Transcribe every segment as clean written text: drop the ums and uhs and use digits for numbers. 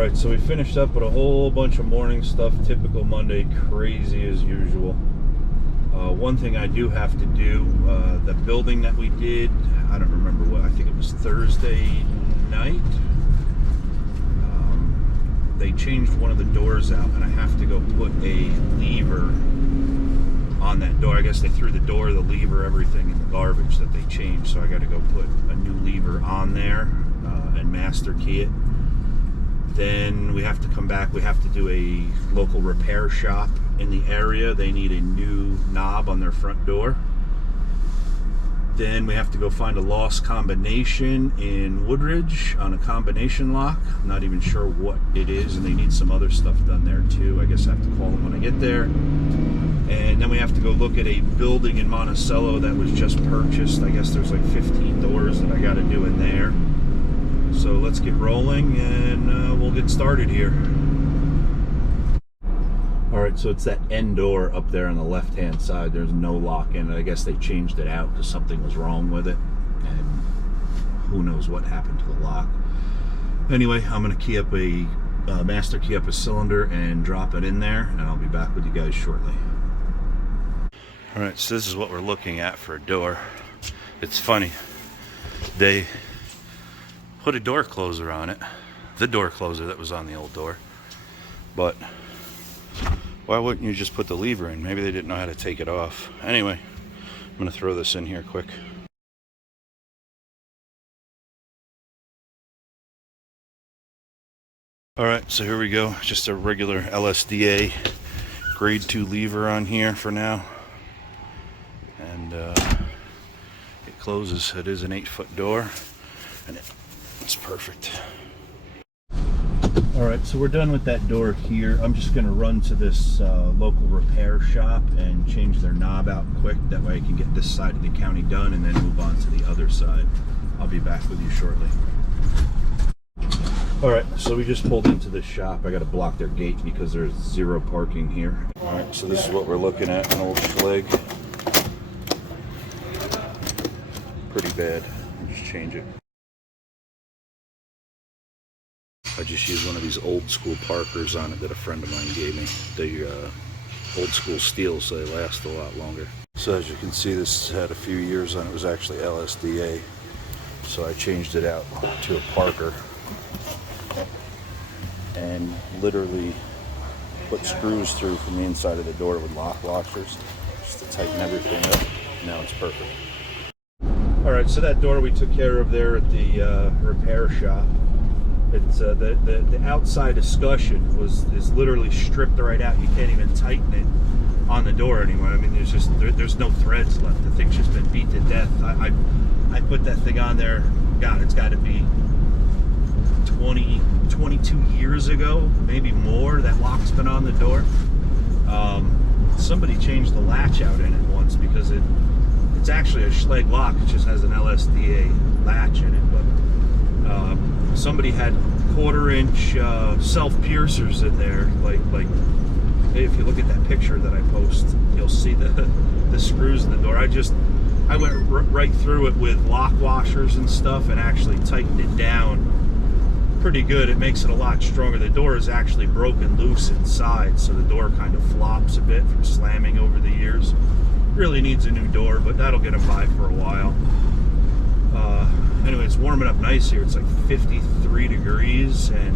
Alright, so we finished up with a whole bunch of morning stuff. Typical Monday, crazy as usual. One thing I do have to do, the building that we did, I don't remember what, I think it was Thursday night. They changed one of the doors out, and I have to go put a lever on that door. I guess they threw the door, the lever, everything in the garbage that they changed, so I got to go put a new lever on there and master key it. Then we have to come back. We have to do a local repair shop in the area. They need a new knob on their front door. Then we have to go find a lost combination in Woodridge on a combination lock. I'm not even sure what it is, and they need some other stuff done there too. I guess I have to call them when I get there. And then we have to go look at a building in Monticello that was just purchased. I guess there's like 15 doors that I got to do in there. So let's get rolling, and we'll get started here. Alright, so it's that end door up there on the left hand side. There's no lock in it. I guess they changed it out because something was wrong with it, and who knows what happened to the lock. Anyway, I'm going to key up a master key up a cylinder and drop it in there, and I'll be back with you guys shortly. Alright, so this is what we're looking at for a door. It's funny, they put a door closer on it, the door closer that was on the old door, but why wouldn't you just put the lever in? Maybe they didn't know how to take it off. Anyway, I'm going to throw this in here quick. Alright, so here we go. Just a regular LSDA grade 2 lever on here for now. And it closes. It is an 8-foot door, and it's perfect. Alright, so we're done with that door here. I'm just going to run to this local repair shop and change their knob out quick. That way I can get this side of the county done and then move on to the other side. I'll be back with you shortly. Alright, so we just pulled into this shop. I got to block their gate because there's zero parking here. Alright, so this is what we're looking at, an old Schleg. Pretty bad. I'll just change it. I just used one of these old school Parkers on it that a friend of mine gave me. They old school steel, so they last a lot longer. So as you can see, this had a few years on it. It was actually LSDA, so I changed it out to a Parker and literally put screws through from the inside of the door with lock washers just to tighten everything up. Now it's perfect. Alright, so that door we took care of there at the repair shop. It's the outside escutcheon is literally stripped right out. You can't even tighten it on the door anymore. I mean, there's no threads left. The thing's just been beat to death. I put that thing on there. God, it's got to be 22 years ago, maybe more. That lock's been on the door. Somebody changed the latch out in it once because it's actually a Schleg lock. It just has an LSDA latch in it, but somebody had 1/4-inch self-piercers in there. Like if you look at that picture that I post, you'll see the screws in the door. I went right through it with lock washers and stuff and actually tightened it down pretty good. It makes it a lot stronger. The door is actually broken loose inside, so the door kind of flops a bit from slamming over the years. Really needs a new door, but that'll get them by for a while. Anyway, it's warming up nice here. It's like 53 degrees, and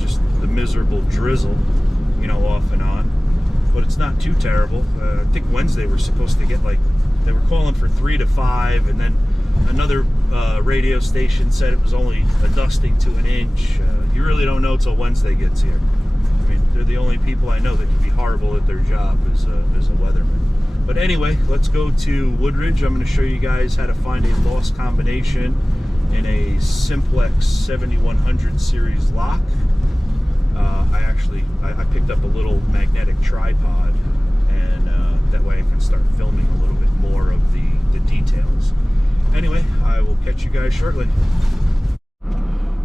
just the miserable drizzle, off and on. But it's not too terrible. I think Wednesday we're supposed to get they were calling for 3 to 5, and then another radio station said it was only a dusting to an inch. You really don't know till Wednesday gets here. I mean, they're the only people I know that can be horrible at their job as a weatherman. But anyway, let's go to Woodridge. I'm going to show you guys how to find a lost combination in a Simplex 7100 series lock. I picked up a little magnetic tripod, and that way I can start filming a little bit more of the details. Anyway, I will catch you guys shortly.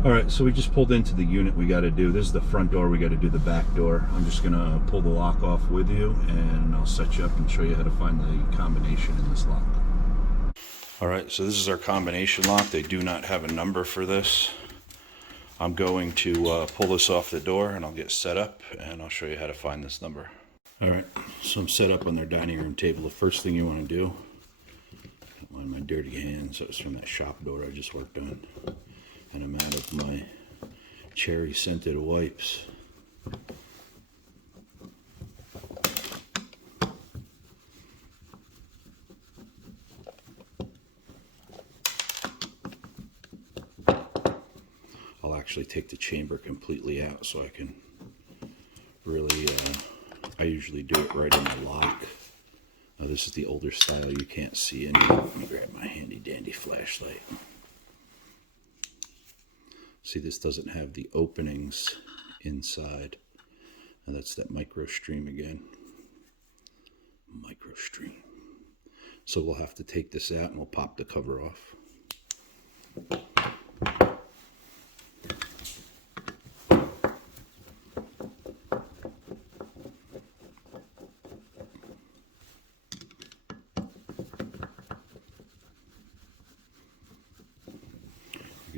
Alright, so we just pulled into the unit we got to do. This is the front door, we got to do the back door. I'm just going to pull the lock off with you, and I'll set you up and show you how to find the combination in this lock. Alright, so this is our combination lock. They do not have a number for this. I'm going to pull this off the door and I'll get set up and I'll show you how to find this number. Alright, so I'm set up on their dining room table. The first thing you want to do, don't mind my dirty hands, that was from that shop door I just worked on. And I'm out of my cherry scented wipes. I'll actually take the chamber completely out so I can really, I usually do it right in the lock. Now this is the older style, you can't see in. Let me grab my handy dandy flashlight. See, this doesn't have the openings inside. And that's that micro stream again. Micro stream. So we'll have to take this out and we'll pop the cover off.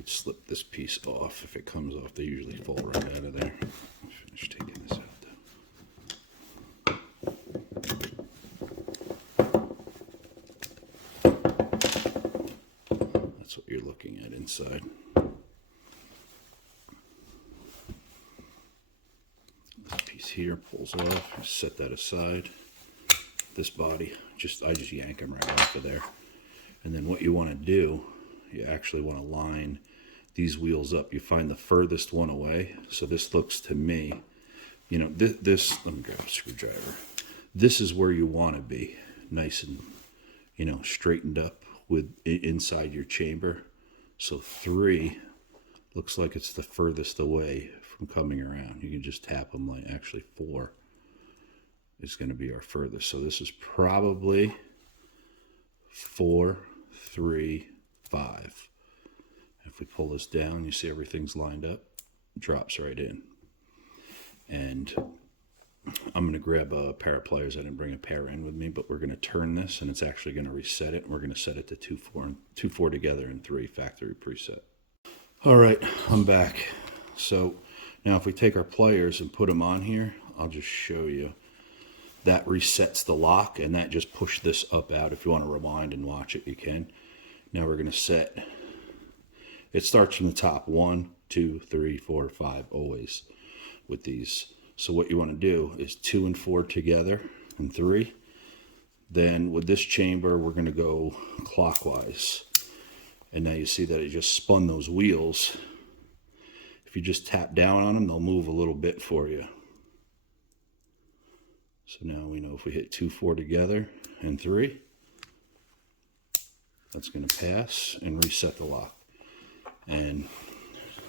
Slip this piece off. If it comes off, they usually fall right out of there. I'll finish taking this out though. That's what you're looking at inside. This piece here pulls off. Set that aside. This body, I just yank them right off of there. And then what you want to do, you actually want to line these wheels up. You find the furthest one away. So this looks to me, you know, this let me grab a screwdriver. This is where you want to be, nice and, you know, straightened up with inside your chamber. So 3 looks like it's the furthest away from coming around. You can just tap them like, actually 4 is going to be our furthest. So this is probably 4, 3, 5. If we pull this down, you see everything's lined up, drops right in. And I'm going to grab a pair of pliers. I didn't bring a pair in with me, but we're going to turn this and it's actually going to reset it. And we're going to set it to 2, 4, and 2, 4 together and 3 factory preset. All right, I'm back. So now if we take our pliers and put them on here, I'll just show you. That resets the lock and that just pushed this up out. If you want to rewind and watch it, you can. Now we're going to set. It starts from the top, 1, 2, 3, 4, 5, always with these. So what you want to do is 2 and 4 together and 3. Then with this chamber, we're going to go clockwise. And now you see that it just spun those wheels. If you just tap down on them, they'll move a little bit for you. So now we know if we hit 2, 4 together and 3, that's going to pass and reset the lock. And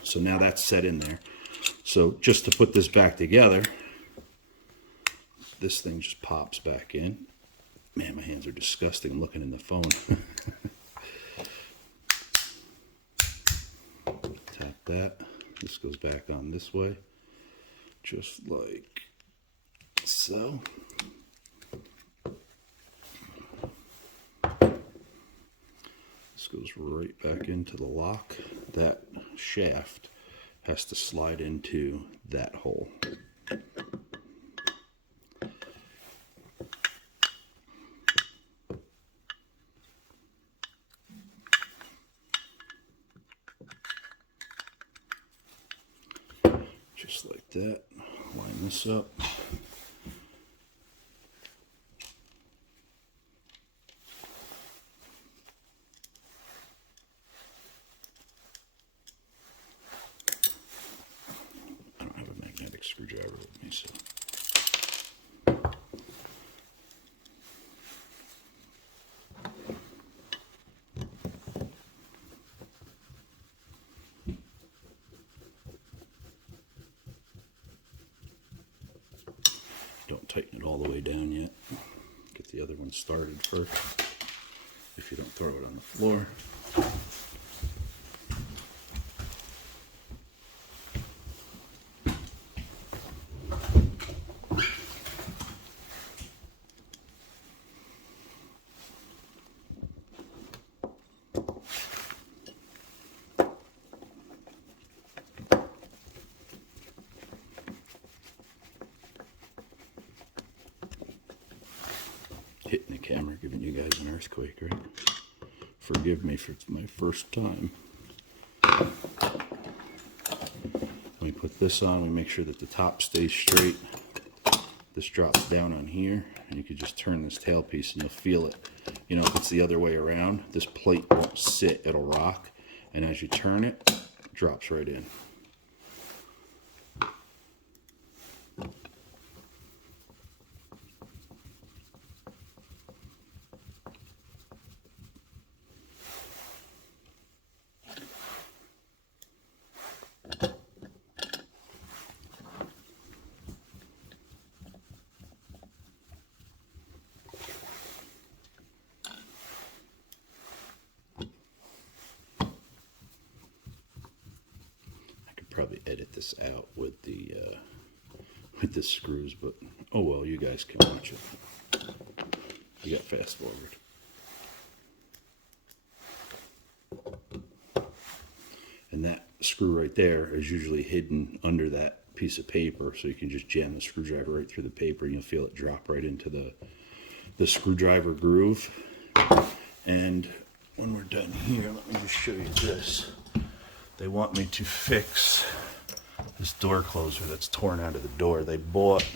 so now that's set in there. So just to put this back together, this thing just pops back in. Man, my hands are disgusting looking in the phone. Tap that. This goes back on this way, just like so. This goes right back into the lock. That shaft has to slide into that hole. Just like that. Line this up. Screwdriver with me, so don't tighten it all the way down yet. Get the other one started first if you don't throw it on the floor. earthquake, right? Forgive me for it's my first time. We put this on, we make sure that the top stays straight. This drops down on here, and you can just turn this tailpiece and you'll feel it. You know, if it's the other way around, this plate won't sit, it'll rock. And as you turn it, it drops right in. Probably edit this out with the screws, but oh well, you guys can watch it. You got fast forward. And that screw right there is usually hidden under that piece of paper, so you can just jam the screwdriver right through the paper and you'll feel it drop right into the screwdriver groove. And when we're done here, let me just show you this. They want me to fix this door closer that's torn out of the door. They bought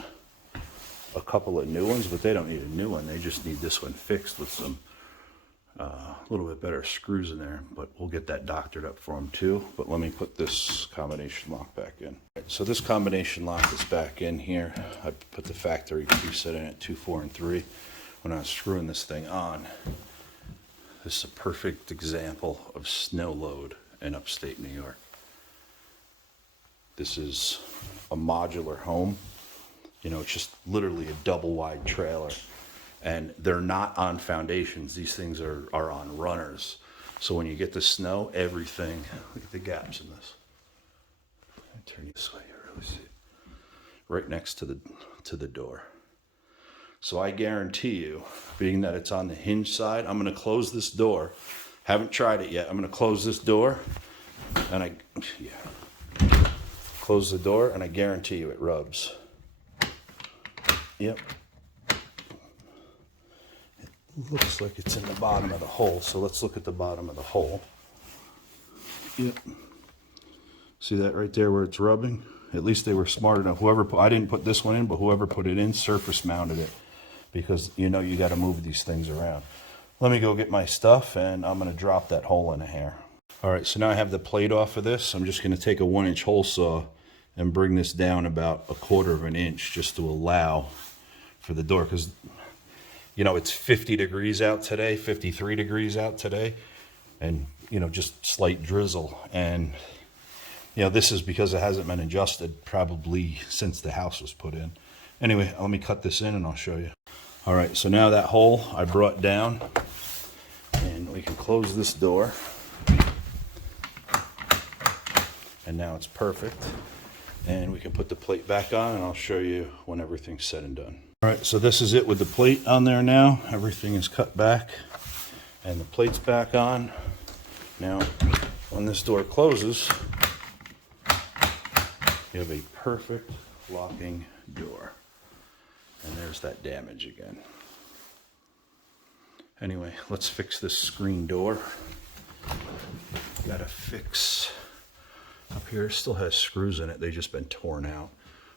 a couple of new ones, but they don't need a new one. They just need this one fixed with some a little bit better screws in there, but we'll get that doctored up for them too. But let me put this combination lock back in. So this combination lock is back in here. I put the factory preset in at 2, 4, and 3. When I was screwing this thing on, this is a perfect example of snow load in upstate New York. This is a modular home. You know, it's just literally a double wide trailer. And they're not on foundations. These things are on runners. So when you get the snow, everything, look at the gaps in this. Turn it this way, you really see it. Right next to the door. So I guarantee you, being that it's on the hinge side, I'm gonna close this door. Haven't tried it yet. I'm going to close this door, and close the door, and I guarantee you it rubs. Yep. It looks like it's in the bottom of the hole, so let's look at the bottom of the hole. Yep. See that right there where it's rubbing? At least they were smart enough. I didn't put this one in, but whoever put it in surface mounted it, because you know you got to move these things around. Let me go get my stuff, and I'm going to drop that hole in a hair. All right, so now I have the plate off of this. I'm just going to take a 1-inch hole saw and bring this down about 1/4 of an inch just to allow for the door, because you know it's 50 degrees out today, 53 degrees out today, and you know just slight drizzle. And you know this is because it hasn't been adjusted probably since the house was put in. Anyway, let me cut this in and I'll show you. All right, so now that hole I brought down, and we can close this door. And now it's perfect. And we can put the plate back on, and I'll show you when everything's said and done. All right, so this is it with the plate on there now. Everything is cut back, and the plate's back on. Now, when this door closes, you have a perfect locking door. And there's that damage again. Anyway, let's fix this screen door. Gotta fix up here. It still has screws in it. They've just been torn out.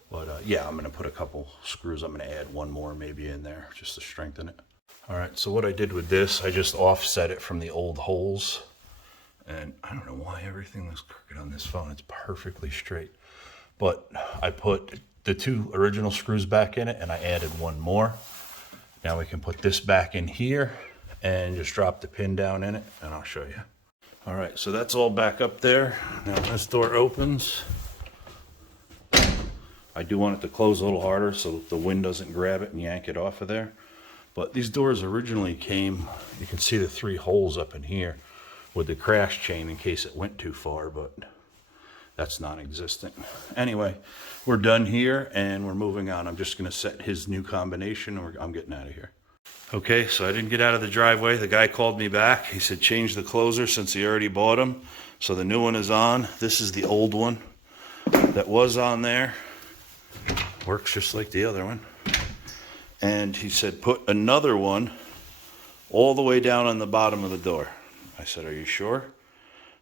But yeah, I'm gonna put a couple screws. I'm gonna add one more maybe in there just to strengthen it. All right, so what I did with this, I just offset it from the old holes. And I don't know why everything looks crooked on this phone. It's perfectly straight. But I put the 2 original screws back in it, and I added one more. Now we can put this back in here and just drop the pin down in it, and I'll show you. All right, so that's all back up there. Now this door opens. I do want it to close a little harder so the wind doesn't grab it and yank it off of there. But these doors originally came, you can see the 3 holes up in here with the crash chain in case it went too far, but that's non-existent. Anyway, we're done here and we're moving on. I'm just gonna set his new combination and I'm getting out of here. Okay, so I didn't get out of the driveway. The guy called me back. He said change the closer since he already bought them. So the new one is on. This is the old one that was on there. Works just like the other one. And he said put another one all the way down on the bottom of the door. I said, are you sure?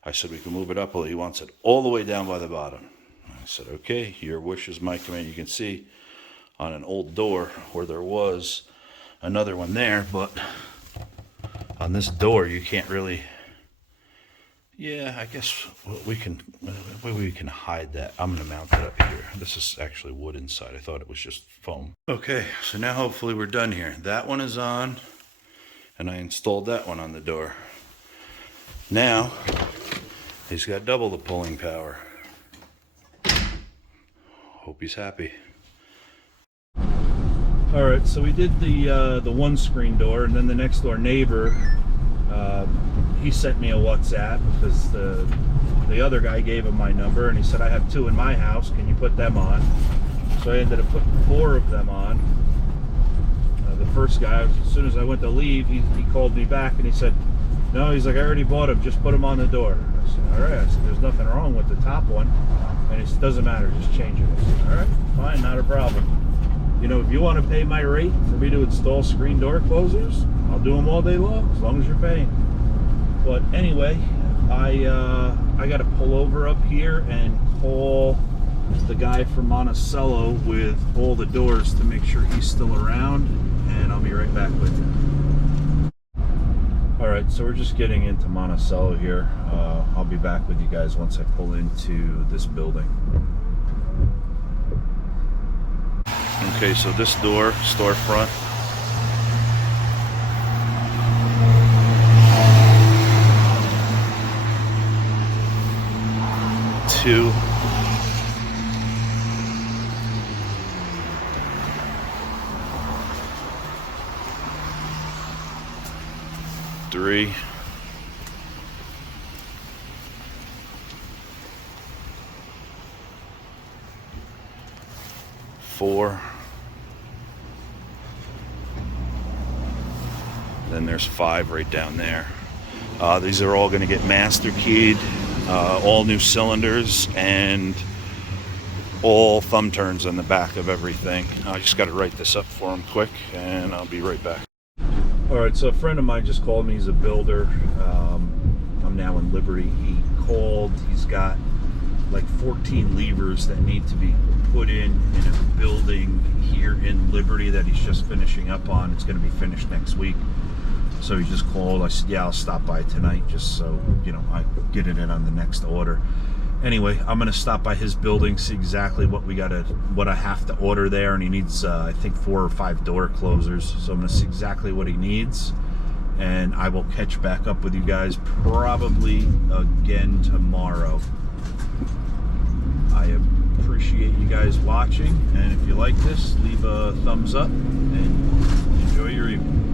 I said, we can move it up. Well, he wants it all the way down by the bottom. I said, okay, your wish is my command. You can see on an old door where there was another one there, but on this door you can't really. Yeah, I guess we can hide that. I'm gonna mount it up here. This is actually wood inside. I thought it was just foam. Okay, so now hopefully we're done here. That one is on, and I installed that one on the door. Now he's got double the pulling power. Hope he's happy. All right, so we did the one screen door, and then the next door neighbor, he sent me a WhatsApp because the other guy gave him my number, and he said, I have 2 in my house, can you put them on? So I ended up putting 4 of them on. The first guy, as soon as I went to leave, he called me back and he said, no, he's like, I already bought them, just put them on the door. I said, all right. I said, there's nothing wrong with the top one. And he said, doesn't matter, just change it. I said, all right, fine, not a problem. You know, if you want to pay my rate for me to install screen door closers, I'll do them all day long, as long as you're paying. But anyway, I got to pull over up here and call the guy from Monticello with all the doors to make sure he's still around, and I'll be right back with you. All right, so we're just getting into Monticello here. I'll be back with you guys once I pull into this building. Okay, so this door, storefront, two, three, four. Then there's 5 right down there. These are all going to get master keyed, all new cylinders, and all thumb turns on the back of everything. I just got to write this up for him quick, and I'll be right back. All right, so a friend of mine just called me. He's a builder. I'm now in Liberty. He called. He's got like 14 levers that need to be put in a building here in Liberty that he's just finishing up on. It's going to be finished next week. So he just called. I said, yeah, I'll stop by tonight just so, you know, I get it in on the next order. Anyway, I'm going to stop by his building, see exactly what I have to order there. And he needs, I think, 4 or 5 door closers. So I'm going to see exactly what he needs. And I will catch back up with you guys probably again tomorrow. I appreciate you guys watching. And if you like this, leave a thumbs up and enjoy your evening.